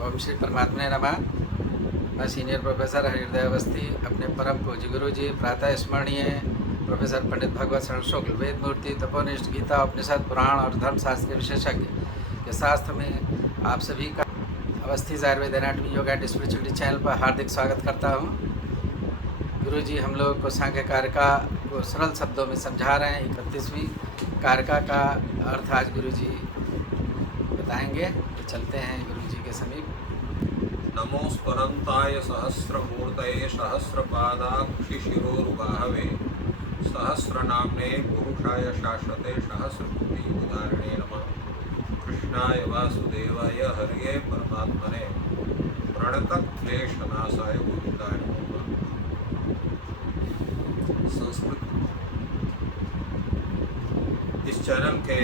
ओम श्री परमात्मने नमः। मैं सीनियर प्रोफेसर हृदय अवस्थी अपने परम पूज्य गुरु जी प्रातः स्मरणीय प्रोफेसर पंडित भगवत शरण शुक्ल वेद मूर्ति तपोनिष्ठ गीता उपनिषद पुराण और धर्मशास्त्र के विशेषज्ञ के शास्त्र में आप सभी का Awasthi Ayurveda anatomy yoga and spirituality channel पर हार्दिक स्वागत करता हूँ। गुरु जी हम लोग को सांख्य कारका को सरल शब्दों में समझा रहे हैं। 31वीं कारका का अर्थ आज गुरु जी बताएंगे। तो चलते हैं गुरु जी के समीप। नमोस्परंताय सहस्रमूर्तये सहस्रपादाक्षिशिरोरुबाहवे सहस्रनाम्ने पुरुषाय शाश्वते सहस्रकोटियुगधारिणे नमः। कृष्णाय वासुदेवाय हरये परमात्मने प्रणतक्लेशनाशाय गोविन्दाय नमः। संस्कृत इस चैनल के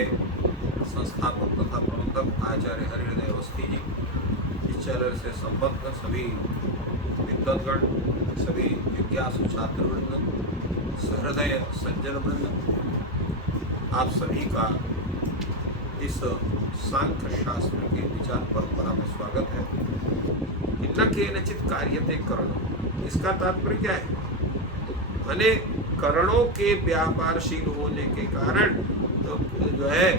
संस्थापक तथा प्रबंधक आचार्य हरिहृदय अवस्थी जी, इस चैनल से संबद्ध सभी विद्वद्गण, सभी जिज्ञासु छात्रवृंद, सहृदय सज्जन वृंद, आप सभी का इस सांख्य शास्त्र के विचार परंपरा में स्वागत है। न केनचित कार्यते करण, इसका तात्पर्य क्या है? माने करणों के व्यापारशील होने के कारण तो जो है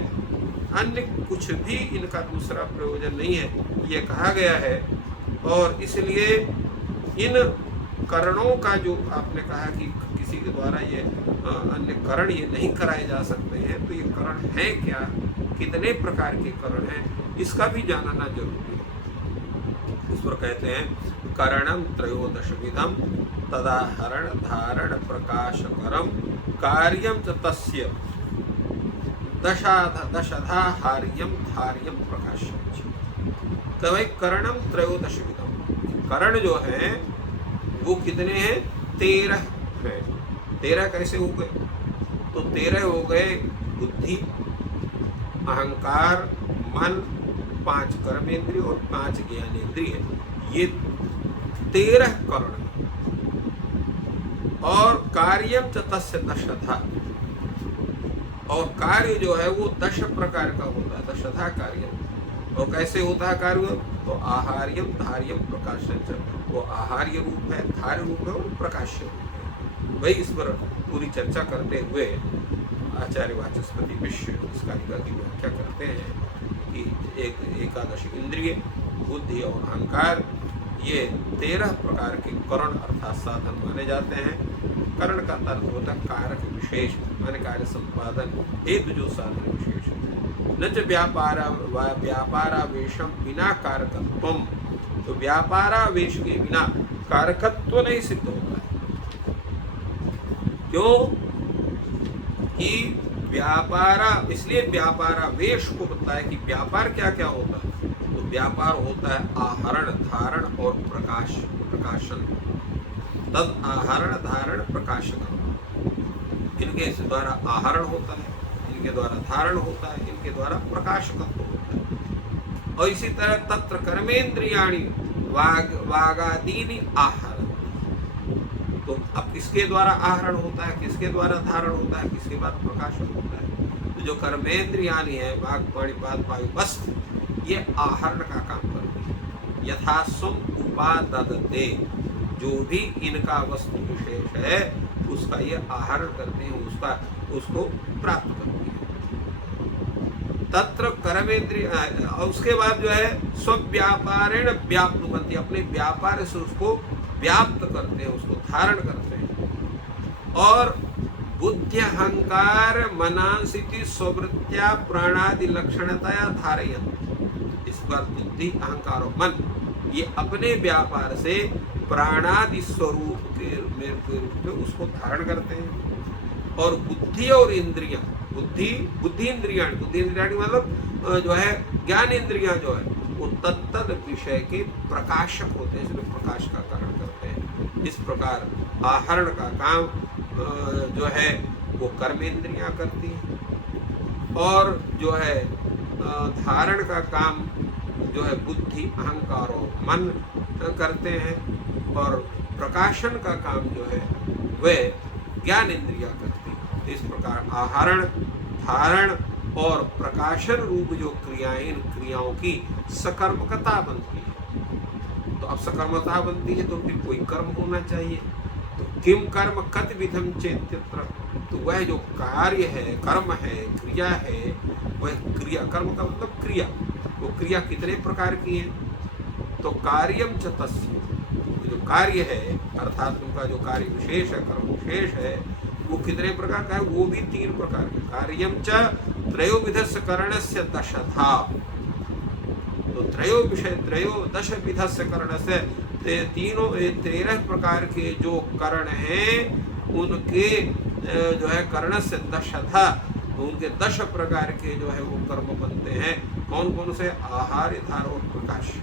अन्य कुछ भी इनका दूसरा प्रयोजन नहीं है, ये कहा गया है। और इसलिए इन करणों का जो आपने कहा कि किसी के द्वारा ये अन्य करण ये नहीं कराए जा सकते हैं, तो ये करण है क्या, कितने प्रकार के करण हैं, इसका भी जानना जरूरी है। इस पर कहते हैं करणम त्रयोदश विधम तदाहरण धारण प्रकाशकरम कार्यम च तस्य दशधा हार्यम धार्यम प्रकाशम। तो भाई करणम त्रयोदश विधम, करण जो है वो कितने हैं? 13 है। 13 कैसे हो गए? तो 13 हो गए बुद्धि, अहंकार, मन, 5 कर्मेंद्रिय और 5 ज्ञानेंद्रिय, ये 13 करण। और कार्यम च तस्य दशधा, और कार्य जो है वो 10 प्रकार का होता है, दशधा कार्य। और कैसे होता है कार्य? तो आहार्यम धार्यम प्रकाशन, वो आहार्य रूप है, धार्य रूप है और प्रकाश्य रूप है। वही इस पर पूरी चर्चा करते हुए आचार्य वाचस्पति विश्व इस कारिका की व्याख्या करते हैं कि एकादश इंद्रिय, बुद्धि और अहंकार, ये 13 प्रकार के करण अर्थात साधन माने जाते हैं। करण का अर्थ होता है कारक विशेष, माने कार्य संपादन हेतु जो साधन विशेष है। न च व्यापारावेशम बिना कारकत्वम, तो व्यापारावेश के बिना कारकत्व नहीं सिद्ध होता है। क्यों कि व्यापारा, इसलिए व्यापारावेश को बताया कि व्यापार क्या क्या होता है। तो व्यापार होता है आहरण, धारण और प्रकाशन। तद आहरण धारण प्रकाशक, इनके द्वारा आहरण होता है, इनके द्वारा धारण होता है, इनके द्वारा प्रकाशकत्व होता है। और इसी तरह तत्र कर्मेंद्रियाणि वागादीनि आहरण, तो अब किसके द्वारा आहरण होता है, किसके द्वारा धारण होता है, किसके बाद प्रकाशन होता है? तो जो कर्मेंद्रियाणि है, वाग पाणि पाद वायु वस्त, ये आहरण का काम करते हैं। यथास्वम उपाददते, जो भी इनका वस्तु विशेष है उसका ये आहरण करते हैं, उसको प्राप्त करते हैं। तत्र कर्मेंद्रिय, उसके बाद जो है स्वव्यापारेण व्याप्नुवन्ति, अपने व्यापार से उसको व्याप्त करते हैं, उसको धारण करते हैं। और बुद्धि अहंकार मनांसिति स्ववृत्त्या प्राणादि लक्षणतया धारयन्ति, इस बार बुद्धि अहंकार और मन ये अपने व्यापार से प्राणादि स्वरूप के रूप में उसको धारण करते हैं। और बुद्धि और इंद्रियां, बुद्धि इंद्रियां मतलब जो है ज्ञान इंद्रियां जो है वो तत्तद विषय के प्रकाशक होते हैं, इसलिए प्रकाश का कारण करते हैं। इस प्रकार आहरण का काम जो है वो कर्मेंद्रियां करती हैं, और जो है धारण का काम जो है बुद्धि अहंकार और मन करते हैं, और प्रकाशन का काम जो है वह ज्ञान इंद्रियां करती है। इस प्रकार आहरण, धारण और प्रकाशन रूप जो क्रियाएं, इन क्रियाओं की सकर्मकता बनती है। तो अब सकर्मता बनती है तो फिर कोई कर्म होना चाहिए। तो किम कर्म कत विधम चेत्यत्र, तो वह जो कार्य है, कर्म है, क्रिया है, वह क्रिया, कर्म का मतलब क्रिया, वो क्रिया कितने प्रकार की है? तो कार्यम च तस्य, जो कार्य है अर्थात उनका जो कार्य विशेष है, कर्म विशेष है, वो कितने प्रकार का है? वो भी 3 प्रकार के। कार्यम च त्रयोविधस्य करणस्य दशधा, तो त्रयोदश विधस्य करणस्य, तीनों 13 प्रकार के जो करण हैं उनके जो है करणस्य दशधा, उनके 10 प्रकार के जो है वो कर्म बनते हैं। कौन कौन से? आहार, धार और प्रकाश।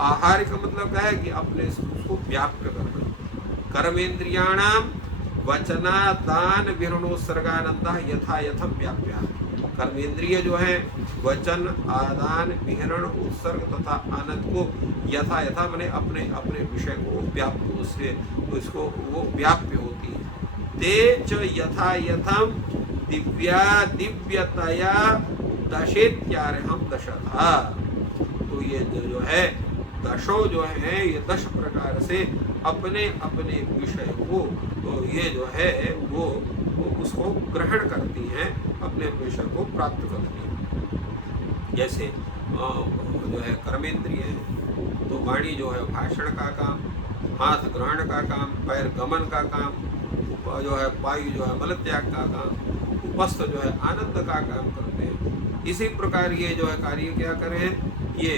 आहार का मतलब क्या है कि अपने उसको व्याप्त करना। कर्मेंद्रियाणाम वचना दान विहरणोत्सर्गानंदा यथा यथम व्याप्या, कर्मेंद्रिय जो है वचन, आदान, विहरण, उत्सर्ग तथा आनंद को यथा यथा मैंने अपने अपने विषय को व्याप्त, उससे उसको वो व्याप्य होती है। ते च यथा यथम दिव्या दिव्यतया दशेत्यार्हम दशधा, तो ये जो है दशो जो है ये 10 प्रकार से अपने अपने विषय को, तो ये जो है वो उसको ग्रहण करती हैं, अपने विषय को प्राप्त करती हैं। जैसे जो है कर्मेंद्रिय है, तो वाणी जो है भाषण का काम, हाथ ग्रहण का काम, पैर गमन का काम, जो है वायु जो है मल त्याग का काम, उपस्थ जो है आनंद का काम करते हैं। इसी प्रकार ये जो है कार्य क्या करें, ये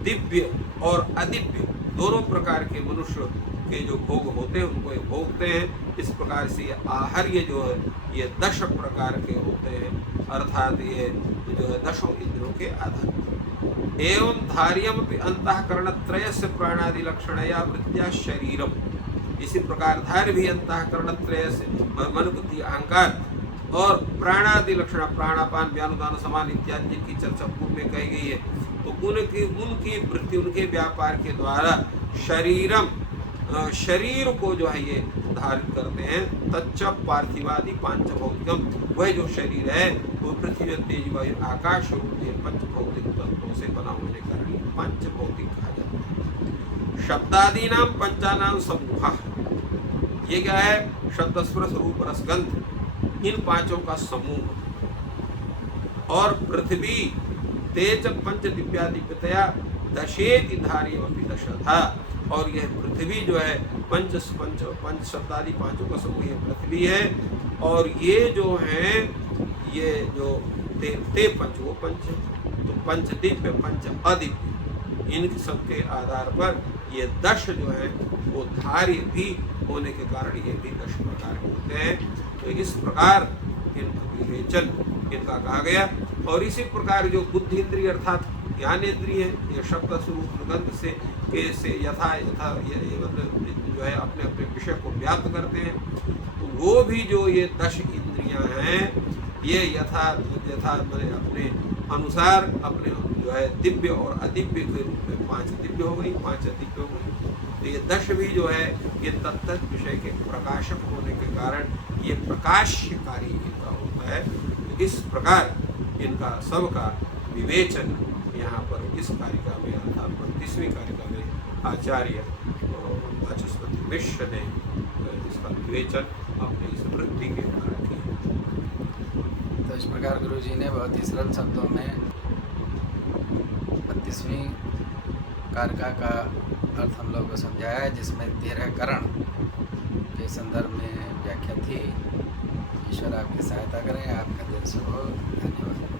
दिव्य और अदिव्य दोनों प्रकार के मनुष्य के जो भोग होते हैं उनको ये भोगते हैं। इस प्रकार से ये आहार्य जो है ये 10 प्रकार के होते हैं, अर्थात ये जो है 10 इंद्रियों के आधार पर। एवं धार्यम अंतःकरणत्रयस्य प्राणादि लक्षणया वृत्त्या शरीरम, इसी प्रकार धार्य भी अंतःकरणत्रयस्य मन बुद्धि अहंकार और प्राणादि लक्षण, प्राणापान व्यानुदान समान इत्यादि जिनकी चर्चा पूर्व में कही गई है, तो उनकी वृत्ति, उनके व्यापार के द्वारा शरीरम, शरीर को जो है ये धारित करते हैं। तच्च पार्थिवादि पांचभौतिकम, वह जो शरीर है वो पृथ्वी, तेज, वायु, आकाश रूप ये 5 भौतिक तत्वों से बना होने के कारण ये पांचभौतिक कहा जाता है। शब्दादि नाम पंचानाम समूह, ये क्या है? शब्द, स्पर्श, रूप, रस, गंध, इन 5 का समूह। और पृथ्वी तेज पंच दिव्यादिव्यतया दशेति धार्यमपि दशधा, और यह पृथ्वी जो है पंच शब्दादि 5 का समूह ये पृथ्वी है। और ये जो है ये जो ते पंच, वो पंच, तो पंच दिव्य, पंच अदिव्य, इन सब के आधार पर ये 10 जो है वो धार्य भी होने के कारण ये भी 10 प्रकार के होते हैं। तो इस प्रकार इनका विवेचन इनका कहा गया। और इसी प्रकार जो बुद्धि इंद्रिय अर्थात ज्ञानेन्द्रिय है, ये शब्द स्वरूप गंध से यथा यथा ये मतलब जो है अपने अपने विषय को व्याप्त करते हैं। तो वो भी जो ये 10 इंद्रियां हैं ये यथा अपने अनुसार अपने जो है दिव्य और अदिव्य के रूप में 5 दिव्य हो गई, 5 अदिव्य हो गई। तो ये 10 भी जो है ये तत्त विषय के प्रकाशक होने के कारण ये प्रकाशकारी इनका होता है। तो इस प्रकार इनका सबका विवेचन यहाँ पर इस कारिका में अर्थात 35वीं कारिका में आचार्य वाचस्पति मिश्र ने इसका विवेचन अपने इस वृत्ति के द्वारा किया। तो इस प्रकार गुरु जी ने बहुत ही सरल शब्दों में 32वीं कारिका का अर्थ हम लोग को समझाया है, जिसमें 13 करण के संदर्भ में व्याख्या थी। ईश्वर आपकी सहायता करें। आपका दिन शुभ हो। धन्यवाद।